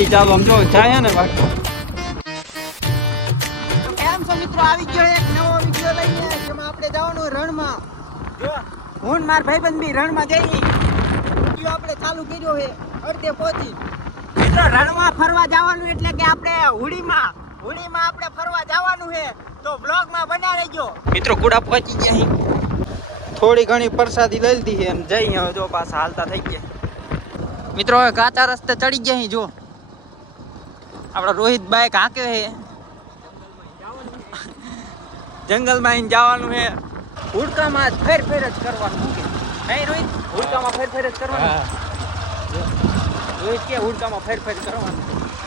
નથી ચાલુ આમ જો જાય ને બાકી કેમ છો મિત્રો, આવી ગયો એક નવો વિડિયો લઈને જેમાં આપણે જવાનું રણમાં. જો હું માર ભાઈબંધ બી રણમાં જઈ વિડિયો આપણે ચાલુ કર્યો છે અડધે પહોંચી. મિત્રો રણમાં ફરવા જવાનું એટલે કે આપણે હુડીમાં આપણે ફરવા જવાનું છે, તો બ્લોગમાં બના રહેજો. મિત્રો કુડા પહોંચી ગયા અહીં થોડી ઘણી પ્રસાદી લઈ લીધી છે અને જઈ હવે જો પાછા હાલતા થઈ ગયા. મિત્રો હવે કાચા રસ્તે ચડી ગયા અહીં જો આપણા રોહિતભાઈ હાકે છે જંગલમાં અહીં જવાનું છે. હુડકામાં ફેર જ કરવાનું કે નહીં રોહિત? હુડકામાં ફેર જ કરવાનું. રોહિત કે હુડકામાં ફેર કરવાનું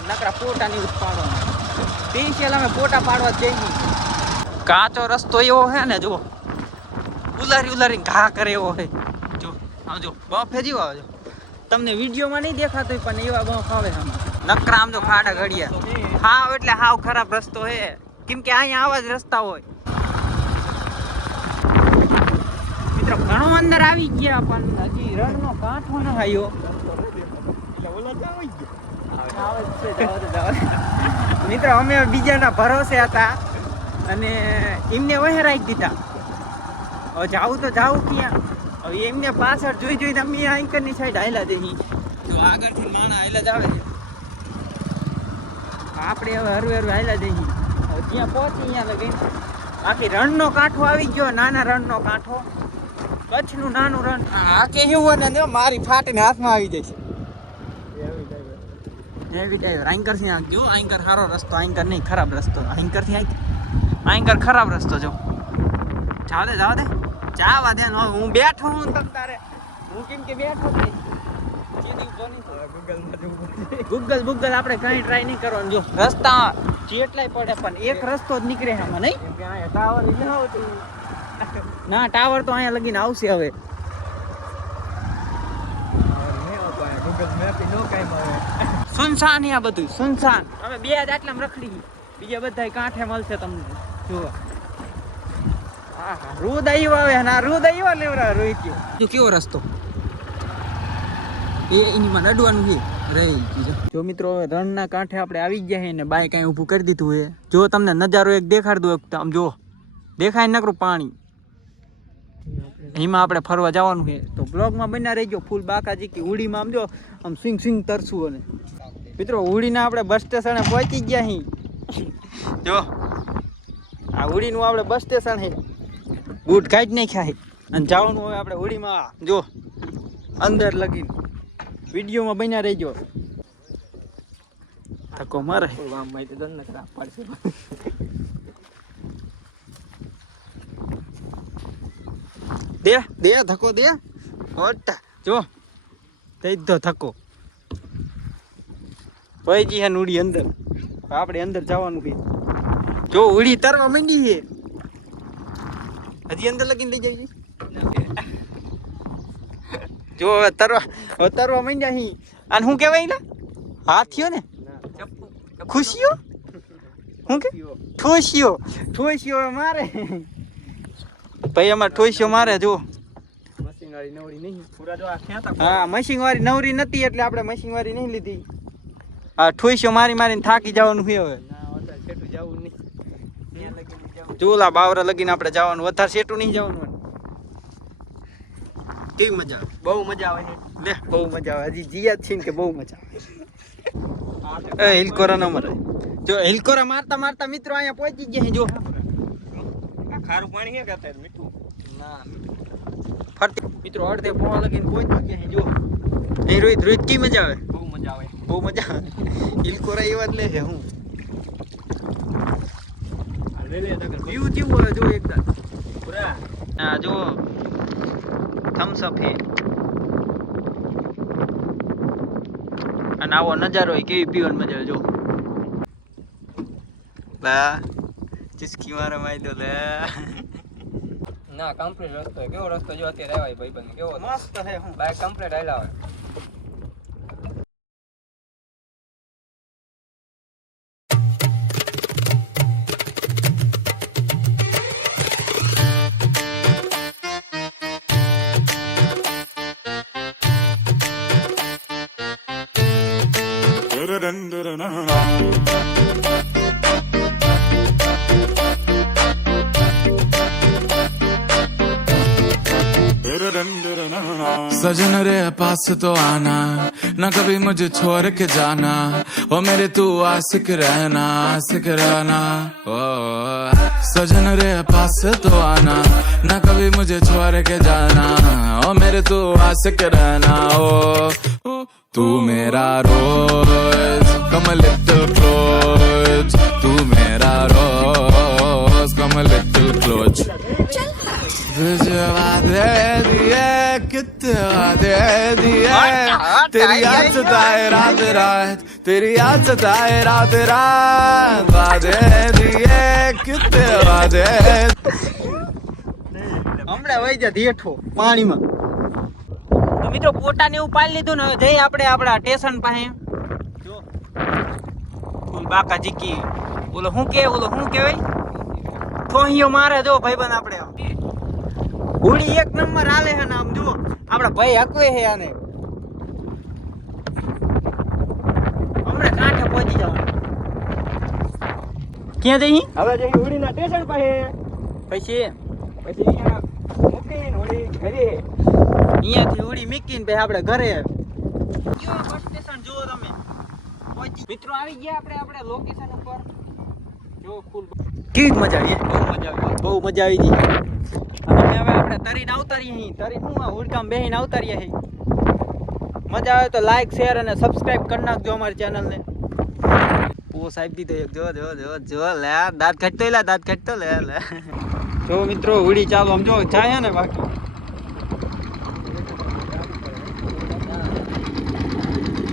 નકરા પોટાની ઉત્પાદન સ્પેશિયલ અમે પોટા પાડવા જઈએ. કાચો રસ્તો એવો છે ને જો ઉલારી ઘા કરે એવો છે જો આવજો બફે જેવો આવજો. તમને વિડીયોમાં નહીં દેખાતો પણ એવા બફ આવે નકરા આમ તો ખાડા ઘડિયા હાવ એટલે હાવ ખરાબ રસ્તો છે કેમ કે અહીંયા આવા જ રસ્તા હોય. મિત્રો ઘણો અંદર આવી ગયા પણ હજી રણનો કાંઠો ન આવ્યો. મિત્રો અમે બીજાના ભરોસે હતા અને એમને વહેરાઈ દીધા. હવે જાવું તો જાવું ક્યાં? હવે એમને પાછળ જોઈને અમે એન્કરની સાઈડ હાલ્યા જઈએ તો આગળથી માણા હાલ્યા જ આવે છે. આપણે હવે હરવે હાલ્યા જઈએ. હવે જ્યાં પહોંચી ત્યાં લગી આખી રણનો કાંઠો આવી ગયો. નાના રણનો કાંઠો, કચ્છનું નાનું રણ. આ કે એવું ને મારી ફાટીને હાથમાં આવી જાય છે. આંકર થી જો આંકર સારો રસ્તો, આંકર નહીં ખરાબ રસ્તો. આંકર થી આંકર ખરાબ રસ્તો જો જાવ દે જાવા દે. હું બેઠો હું તમ તારે હું કેમ કે બેઠો ગૂગલ આપણે કઈ ટ્રાય નહીં કરવાનું. જો રસ્તા જેટલાય પડે પણ એક રસ્તો જ નીકળે આમાં નહીં. ટાવર ના ટાવર તો અહીંયા લગીને આવશે હવે. સુનસાન આ બધું સુનસાન. અમે બે જ આટલામાં રખડી, બીજા બધા કાંઠે મળશે તમને જોવા. રોદ આવ્યો આવે ને આ રોદ આવ્યો લેવરા રોહિત જો કેવો રસ્તો એનીમાં નડવાનું છે રહી. જો મિત્રો રણના કાંઠે આપણે આવી ગયા છે ને બાઈક અહીં ઊભું કરી દીધું છે. જો તમને નજારો એક દેખાડ દઉં આમ જો દેખાય નકરું પાણી. એમાં આપણે ફરવા જવાનું છે તો બ્લોગમાં બન્યા રહીજો ફૂલ બાકાજી કે ઉડીમાં આમ જો આમ સિંગ તરશું. અને મિત્રો ઉડીના આપણે બસ સ્ટેશને પહોંચી ગયા અહીં જો આ ઉડીનું આપણે બસ સ્ટેશન છે. બૂટ કાઢી નાખ્યા છે અને જવાનું હોય આપણે હોડીમાં જો અંદર લગીને. વિડીયોમાં બન્યા રહેજો. ધક્કો મારે દે ધક્કો દે જો દઈ દો ધક્કો ભાઈ જી હે ઉડી અંદર. આપણે અંદર જવાનું છે જો ઉડી તરવા માંડી છે. હજી અંદર લગીને લઈ જાય જો હવે તરવા માંડ્યા હી. અને શું કહેવાય ને હાથીઓ ને ખુશીઓ શું કે ઠોસીઓ મારે ભાઈ અમારે ઠોસીઓ મારે જો. હા મશીન વાળી નવરી નથી એટલે આપણે મશીન વાળી નહીં લીધી. હા ઠોસીઓ મારીને થાકી જવાનું છે હવે. ચોલા બાવરા લગીને આપણે જવાનું, વધારે સેટું નહીં જવાનું. કેવી મજા આવે? બહુ મજા આવે લે બહુ મજા આવે. હજી જીયા જ છે ને કે બહુ મજા આવે. હિલકોરા ન મરે જો હિલકોરા મારતા મિત્રો અહીંયા પહોંચી ગયા જો. ખારું પાણી હે કે મીઠું ના ફરતી મિત્રો અડધે પોવા લગીને પહોંચી ગયા જો. એ રોહિત કી મજા આવે? બહુ મજા આવે. હિલકોરા એવા જ લે છે હું વ્યૂ જેવું હોય જો એકદમ પૂરા. હા જો થમ્સ અપ હે અને આવો નજારો હોય કેવી પીવાની મજા આવે જો. લા ચિસ્કી મારે માઈ દો લે ના કમ્પ્લીટ રસ્તો કેવો રસ્તો જો અત્યારે આવ્યો ભાઈબંધ કેવો મસ્ત છે. હું બાઈક કમ્પ્લીટ આયલા હોય. dun सजन रे पास तो आना, ना कभी मुझे छोड़ के जाना, ओ मेरे तू आशिक रहना, ओ सजन रे पास तो आना, ना कभी मुझे छोड़ के जाना, ओ मेरे तू आशिक रहना, ओ तू मेरा रोज कम लिटिल क्लोज, तू मेरा रोज कम लिटिल क्लोज। तुझे वादे दिए, कितने वादे दिए, तेरी याद सताए रात रात, तेरी याद सताए रात रात, वादे दिए, कितने वादे। હમણાં વહી જા હેઠો પાણીમાં. તો મિત્રો પોટા ને એવું પાડી લીધું ને હવે જઈ આપણે આપણા સ્ટેશન પાસે. જો ફૂલ બાકા જીકી ઓલો શું કહેવાય થોહીયો મારે જો ભાઈબંધ આપણે હોળી એક નંબર હાલે છે ને આમ જુઓ આપણા ભાઈ હકવે છે આને હમણાં કાંઠે પહોંચી જવાનું. ક્યાં જઈ હવે જઈ હોળીના સ્ટેશન પાસે પછી અહીંયા મૂકીને હોળી ઘરે. અહીંયાથી ઉડી મૂકીને પછી આપણે ઘરે કયો બસ સ્ટેશન જુઓ તમે પહોંચી. મિત્રો આવી ગયા આપણે લોકેશન ઉપર. જો ફૂલ કેવી મજા આવી બહુ મજા આવી ગઈ. અને હવે આપણે તરીને આવતારીએ અહીં તરીને હું આ હુડકામ બેહીને આવતારીએ અહીં. મજા આવે તો લાઈક શેર અને સબસ્ક્રાઇબ કરી નાખજો અમારી ચેનલને. પોસ આપી દીધો એક જો લે દાંત કાઢતો લે જો મિત્રો ઉડી ચાલો આમ જો જાય ને બાકી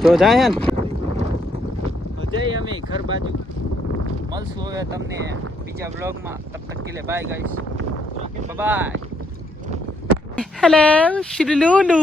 તો જાય ને તો જઈ અમે ઘર બાજુ મળશું હવે તમને બીજા બ્લોગમાં. તબ તક કે લે બાય ગાઈસ બાય. હેલો શુલુલુ.